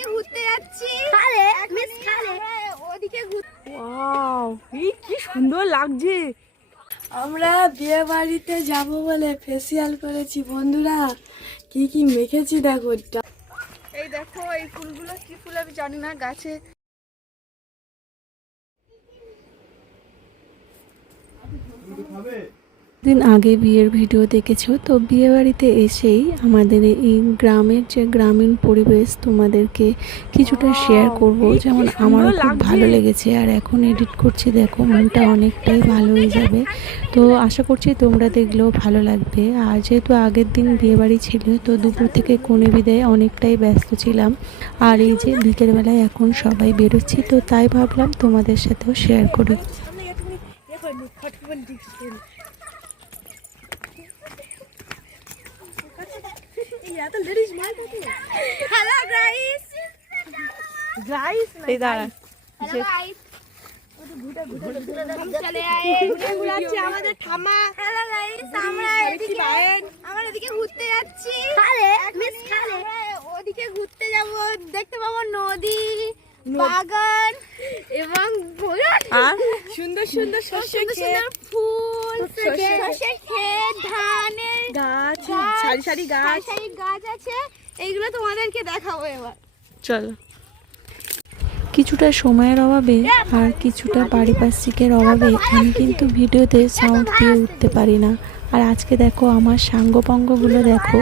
ওদিকে ঘুরতে যাচ্ছি। খালে, মিস খালে। আমরা ওদিকে ঘুর ওয়াও এই কি সুন্দর লাগছে। আমরা বিয়ে বাড়িতে যাব বলে ফেসিয়াল করেছি বন্ধুরা। কি কি মেখেছি দেখো এই দেখো এই ফুলগুলো কি ফুল আমি জানি না গাছে। দিন আগে বিয়ের ভিডিও দেখেছ তো বিয়ে বাড়িতে এসেই আমাদের এই গ্রামের যে গ্রামীণ পরিবেশ তোমাদেরকে কিছুটা শেয়ার করব যেমন আমার খুব ভালো লেগেছে আর এখন এডিট করছি দেখো মনটা অনেকটাই ভালো হয়ে যাবে তো আশা করছি তোমরা দেখলেও ভালো লাগবে আর যেহেতু আগের দিন বিয়ে বাড়ি ছিল তো দুপুর থেকে কোণে বিদায় অনেকটাই ব্যস্ত ছিলাম আর এই যে বিকেলবেলায় এখন সবাই বেরোচ্ছি তো তাই ভাবলাম তোমাদের সাথেও শেয়ার করি এত লেডিস কত হ্যালো গাইস গাইস এই দাঁড়া। গাইস আমাদের গাইস আমরা আমরা ঘুরতে যাচ্ছি। ওদিকে ঘুরতে দেখতে পাবো নদী বাগান এবং সুন্দর সুন্দর সুন্দর ফুল। শস্য। ক্ষেত ধানের গাছ গাছ, সারি সারি গাছ। সারি সারি গাছ আছে। এইগুলো তোমাদেরকে দেখাবো এবার। চলো। কিছুটা সময়ের অভাবে আর কিছুটা পারিপার্শ্বিকের অভাবে আমি কিন্তু ভিডিওতে সাউন্ড দিয়ে উঠতে পারি না। আর আজকে দেখো আমার সাঙ্গপাঙ্গগুলো দেখো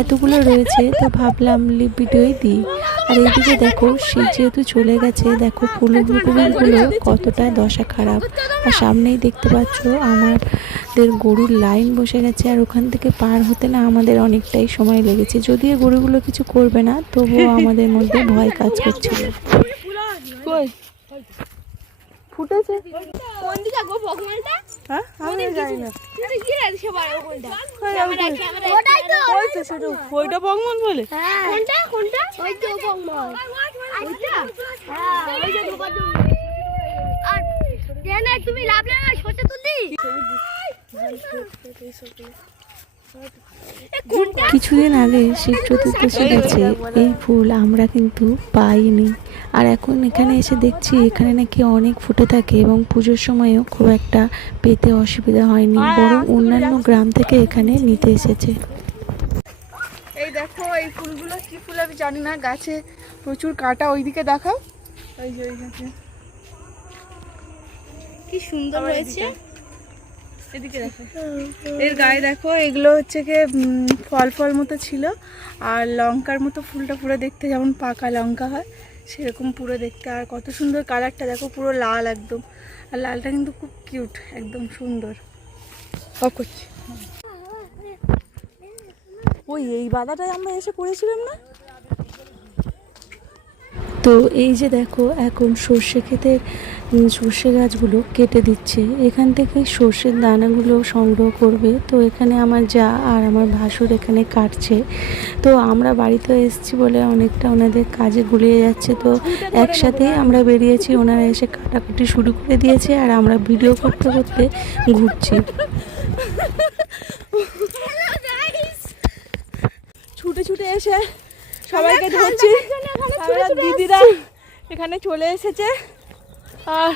এতগুলো রয়েছে তো ভাবলাম লিপ ভিডিওই দিই। আর এইদিকে দেখো সে যেহেতু চলে গেছে দেখো ফুলগুলো কতটা দশা খারাপ। আর সামনেই দেখতে পাচ্ছ আমাদের গরুর লাইন বসে গেছে আর ওখান থেকে পার হতে না আমাদের অনেকটাই সময় লেগেছে। যদিও গরুগুলো কিছু করবে না তবুও আমাদের মধ্যে ভয় কাজ করছিল ফুটেছে? কোন দিকে গো ভগবানটা? হ্যাঁ? সেটা। ওইটা বগমন বলে? কোনটা? কোনটা? তো ওইটা হ্যাঁ। আর তুমি লাভ না ছোট তুললি? কোনটা কিছুদিন আগে শিব চতুর্দশী গেছে। এই ফুল আমরা কিন্তু পাইনি। আর এখন এখানে এসে দেখছি এখানে নাকি অনেক ফুটে থাকে এবং পুজোর সময়ও খুব একটা পেতে অসুবিধা হয়নি বরং অন্যান্য গ্রাম থেকে এখানে নিতে এসেছে। এই দেখো এই ফুলগুলো কি ফুল আমি জানি না গাছে প্রচুর কাটা ওইদিকে দেখাও। ওই যে ওই কি সুন্দর হয়েছে। এর গায়ে দেখো, এগুলো হচ্ছে কি ফল ফল মতো ছিল। আর লঙ্কার মতো ফুলটা পুরো দেখতে যেমন পাকা লঙ্কা হয়, সেরকম পুরো দেখতে। আর কত সুন্দর কালারটা, দেখো পুরো লাল একদম। আর লালটা কিন্তু খুব কিউট, একদম সুন্দর। অফ ওই, এই বাধাটাই আমরা এসে পড়েছিলাম না? তো এই যে দেখো, এখন সর্ষে ক্ষেতের সর্ষে গাছগুলো কেটে দিচ্ছে। এখান থেকে সর্ষের দানাগুলো সংগ্রহ করবে। তো এখানে আমার যা আর আমার ভাসুর এখানে কাটছে। তো আমরা বাড়িতে এসেছি বলে অনেকটা ওনাদের কাজে গুলিয়ে যাচ্ছে। তো একসাথেই আমরা বেরিয়েছি। ওনারা এসে কাটাকুটি শুরু করে দিয়েছে আর আমরা ভিডিও করতে করতে ঘুরছি। ছুটে ছুটে এসে সবাইকে ধরছি। দিদিরা এখানে চলে এসেছে। আর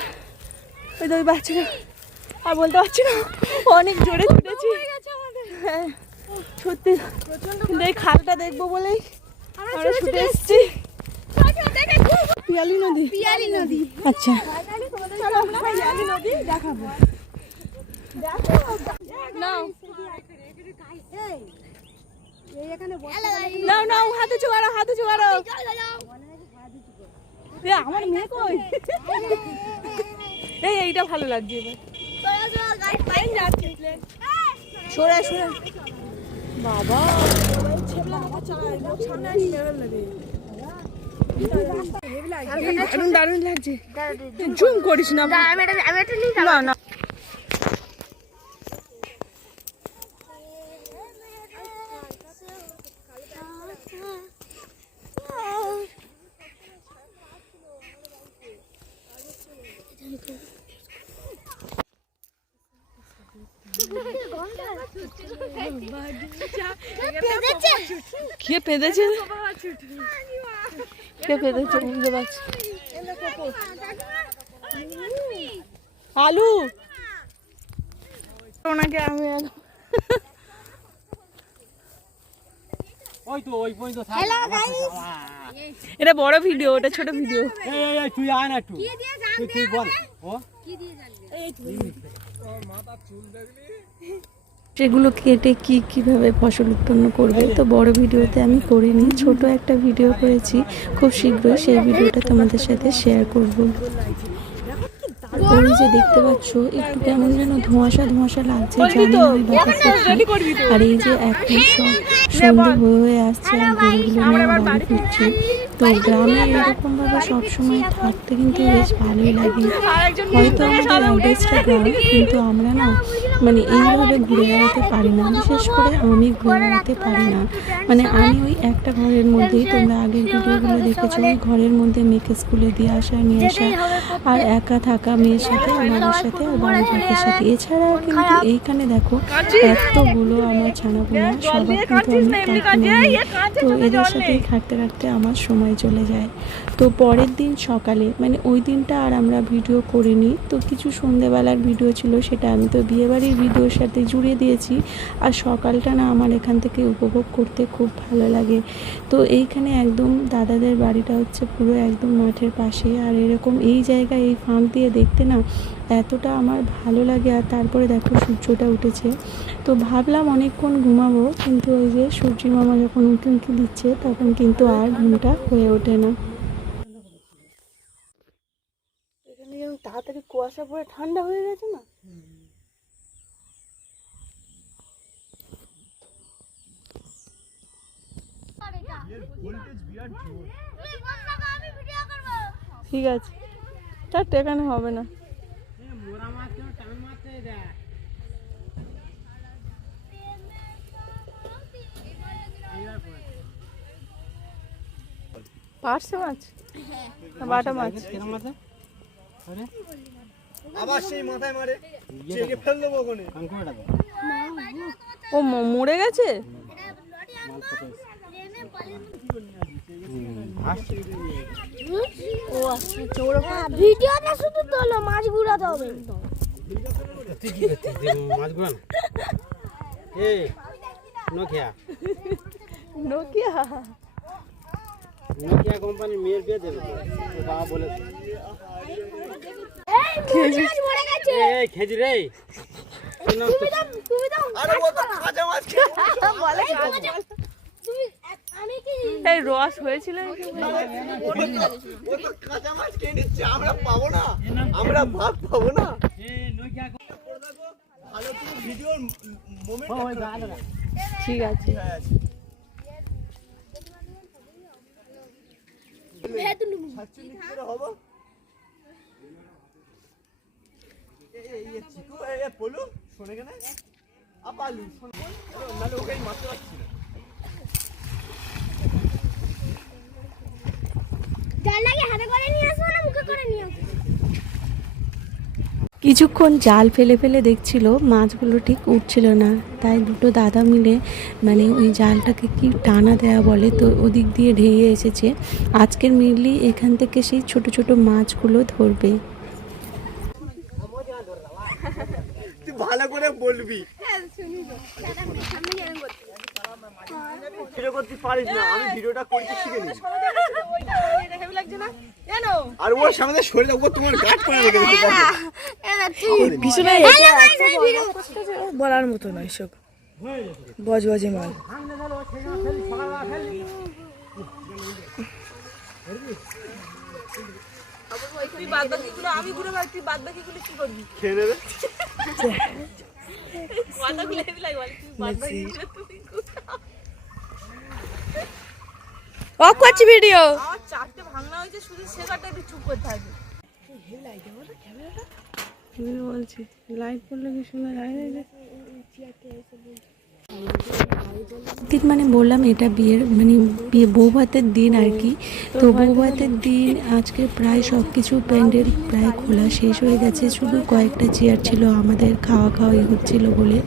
ওই তো ওই বাচ্চারা আর বলতে পারছি না অনেক জোরে ছুটেছি। হ্যাঁ সত্যি। কিন্তু এই খালটা দেখব বলেই আমরা ছুটে এসেছি। পিয়ালি নদী। পিয়ালি নদী। আচ্ছা। পিয়ালি নদী দেখাবো। নাও। নাও নাও হাতে চোয়ারো হাতে চোয়ারো। এ আমার মেয়ে কই? এই এইটা ভালো লাগছে এবার। সরে সরে। বাবা দারুণ লাগছে ঝুম করিস না। না না। কে পেঁদেছে কে পেতেছে বুঝতে পারছি আলু। ওনাকে আমি আলু এটা বড় ভিডিও ওটা ছোট ভিডিও। এই এই, এই তুই আয় না একটু। তুই তুই বল। ও? সেগুলো কেটে কি কীভাবে ফসল উৎপন্ন করবে? তো বড় ভিডিওতে আমি করিনি ছোট একটা ভিডিও করেছি। খুব শীঘ্রই সেই ভিডিওটা তোমাদের সাথে শেয়ার করব। ওই যে দেখতে পাচ্ছ একটু কেমন যেন ধোঁয়াশা ধোঁয়াশা লাগছে জানি না ব্যাপারটা আর এই যে এখন সব সন্ধে হয়ে হয়ে আসছে আর গরুগুলো নিয়ে বাড়ি ফিরছি। তো গ্রামে এরকম ভাবে সবসময় থাকতে কিন্তু বেশ ভালোই লাগে। হয়তো আমাদের অ্যাড্রেসটা গ্রাম, কিন্তু আমরা না মানে এইভাবে ঘুরে বেড়াতে পারি না। বিশেষ করে আমি ঘুরে বেড়াতে পারি না। মানে আমি ওই একটা ঘরের মধ্যেই তোমরা আগের ভিডিওগুলো দেখেছ, ওই ঘরের মধ্যে মেয়েকে স্কুলে দিয়ে আসা, নিয়ে আসা, আর একা থাকা মেয়ের সাথে, আমাদের সাথে আর বাবা মায়ের সাথে। এছাড়াও কিন্তু এইখানে দেখো, এতগুলো আমার ছানাপোনা, সবার কিন্তু আমি। তো এদের সাথেই খাটতে খাটতে আমার সময় চলে যায়। তো পরের দিন সকালে মানে ওই দিনটা আর আমরা ভিডিও করিনি। তো কিছু সন্ধেবেলার ভিডিও ছিল, সেটা আমি তো বিয়েবাড়ির ভিডিওর সাথে জুড়ে দিয়েছি। আর সকালটা না আমার এখান থেকে উপভোগ করতে খুব ভালো লাগে। তো এইখানে একদম দাদাদের বাড়িটা হচ্ছে পুরো একদম মাঠের পাশে আর এরকম এই জায়গায় এই ফার্ম দিয়ে দেখতে না এতটা আমার ভালো লাগে আর তারপরে দেখো সূর্যটা উঠেছে। তো ভাবলাম অনেকক্ষণ ঘুমাবো কিন্তু ওই যে সূর্যি মামা যখন উঁকি উঁকি দিচ্ছে তখন কিন্তু আর ঘুমটা হয়ে ওঠে না। এখানে তাড়াতাড়ি কুয়াশা পড়ে ঠান্ডা হয়ে গেছে না? ঠিক আছে চারটে এখানে হবে না। পার্শে মাছ? না বাটা মাছ। কিরম আছে আরে আবার সেই মাথায় মারে। চেকে ফেল দেবো ওখানে ও মরে গেছে? আছে? ভিডিওটা শুধু তোলো মাছ ঘুরাতে হবে। তুই কি করছিস? মাছগুলো না এই নোকিয়া নোকিয়া কোম্পানির মেয়ের বিয়ে দেবে তো। বাবা বলেছে। এই খেজি রে তোর নাম তো- তুমি দাও আরে ও তো কাঁচা মাছ খেয়ে তুমি আমি কি এই রস হয়েছিল ও তো কাঁচা মাছ খেয়ে আমরা পাবো না। আমরা ভাগ পাবো না। ঠিক আছে হব এ এ এ চিকু এ এ পলু শোনে কেন আপালু শোন নালে ওকে আমি মারতে পারছি না জাল লাগে হাতে করে নিয়ে আসব না মুখে করে নিয়ে আসব কিছুক্ষণ জাল ফেলে ফেলে দেখছিল মাছগুলো ঠিক উঠছিল না। তাই দুটো দাদা মিলে মানে ওই জালটাকে কি টানা দেওয়া বলে তো ওদিক দিয়ে ঢেয়ে এসেছে। আজকের মেনলি এখান থেকে সেই ছোট ছোট মাছগুলো ধরবে। তুই ভালো করে বলবি। ভিডিও করতে পারিস না আমি ভিডিওটা করতে শিখে নি আর ওর সামনে তোমার গাছ করে রেখে দিতে পিছনে বলার মতো নয় সব। বজবজে মাল তুই বাদ আমি ঘুরে তুই বাদ বাকিগুলো কি করবি খেয়ে নেবে কথাগুলো হেবি লাগে। তুই বাদ বাকিগুলো তুই অফ করছি ভিডিও আমার চারটে ভাঙনা হয়েছে শুধু শেখাটা একটু চুপ করতে হবে। বলছি? লাইট পড়লে কি সুন্দর লাগে দিন মানে বললাম এটা বিয়ের মানে বিয়ে বৌভাতের দিন আর কি। তো বৌভাতের দিন আজকে প্রায় সব কিছু প্যান্ডেল প্রায় খোলা শেষ হয়ে গেছে। শুধু কয়েকটা চেয়ার ছিল, আমাদের খাওয়া খাওয়াই হচ্ছিল বলে।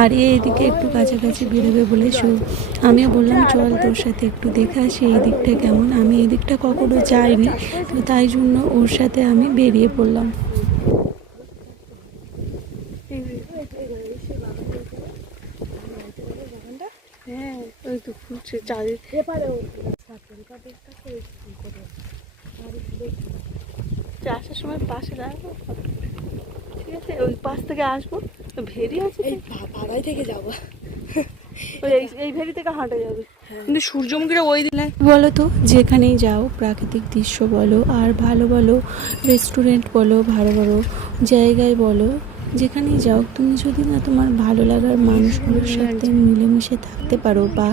আর এদিকে একটু কাছাকাছি বেরোবে বলে সো আমিও বললাম, চল তোর সাথে একটু দেখে আসি এই দিকটা কেমন? আমি এই দিকটা কখনো যাইনি, তো তাই জন্য ওর সাথে আমি বেরিয়ে পড়লাম হ্যাঁ ওই তো ফুটছে চারি আসার সময় পাশে দাঁড়াবো। ঠিক আছে ওই পাশ থেকে আসব। ভেরি আছে এই থেকে যাব। ওই এই- ভেরি থেকে হাঁটা যাবে। কিন্তু সূর্যমুখীরা ওই দিন বলো তো যেখানেই যাও প্রাকৃতিক দৃশ্য বলো আর ভালো বলো রেস্টুরেন্ট বলো ভালো বলো জায়গায় বলো যেখানেই যাও তুমি যদি না তোমার ভালো লাগার মানুষগুলোর সাথে মিলেমিশে থাকতে পারো বা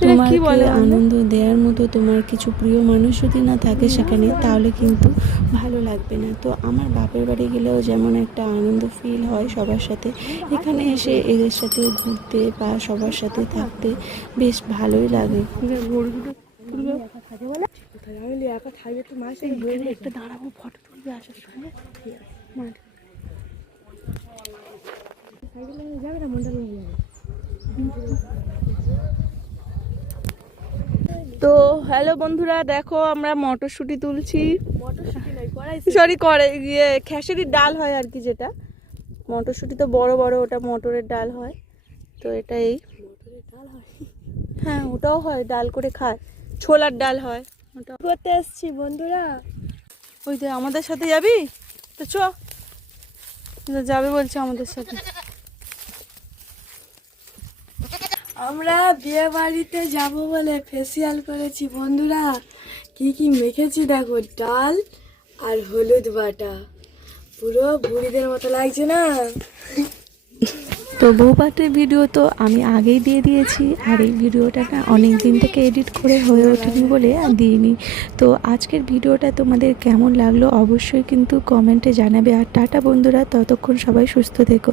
তোমার? আনন্দ দেওয়ার মতো তোমার কিছু প্রিয় মানুষ যদি না থাকে সেখানে তাহলে কিন্তু ভালো লাগবে না। তো আমার বাপের বাড়ি গেলেও যেমন একটা আনন্দ ফিল হয় সবার সাথে এখানে এসে এদের সাথে ঘুরতে বা সবার সাথে থাকতে বেশ ভালোই লাগে। একা থাকবে তো মাসে একটা দাঁড়াবো ফটো তুলবে আসার সময়? মাঠে যাবে না মনটা তো হ্যালো বন্ধুরা দেখো আমরা মটরশুঁটি তুলছি। সরি করে ইয়ে খেসারির ডাল হয় আর কি যেটা। মটরশুঁটি তো বড় বড় ওটা মটরের ডাল হয়। তো এটা এই। হ্যাঁ। ওটাও হয় ডাল করে খায়। ছোলার ডাল হয়। ওটা করতে এসছি বন্ধুরা। ওই যে আমাদের সাথে যাবি? তো চ। যাবে বলছে আমাদের সাথে। আমরা বিয়ে বাড়িতে যাব বলে ফেসিয়াল করেছি, বন্ধুরা। কি কি মেখেছি দেখো, ডাল আর হলুদ বাটা। পুরো বুড়িদের মতো লাগছে না? তো বৌপাতের ভিডিও তো আমি আগেই দিয়ে দিয়েছি, আর এই ভিডিওটা অনেক দিন থেকে এডিট করে হয়ে ওঠেনি বলে আর দিইনি। তো আজকের ভিডিওটা তোমাদের কেমন লাগল অবশ্যই কিন্তু কমেন্টে জানাবে। আর টাটা বন্ধুরা, ততক্ষণ সবাই সুস্থ থেকো।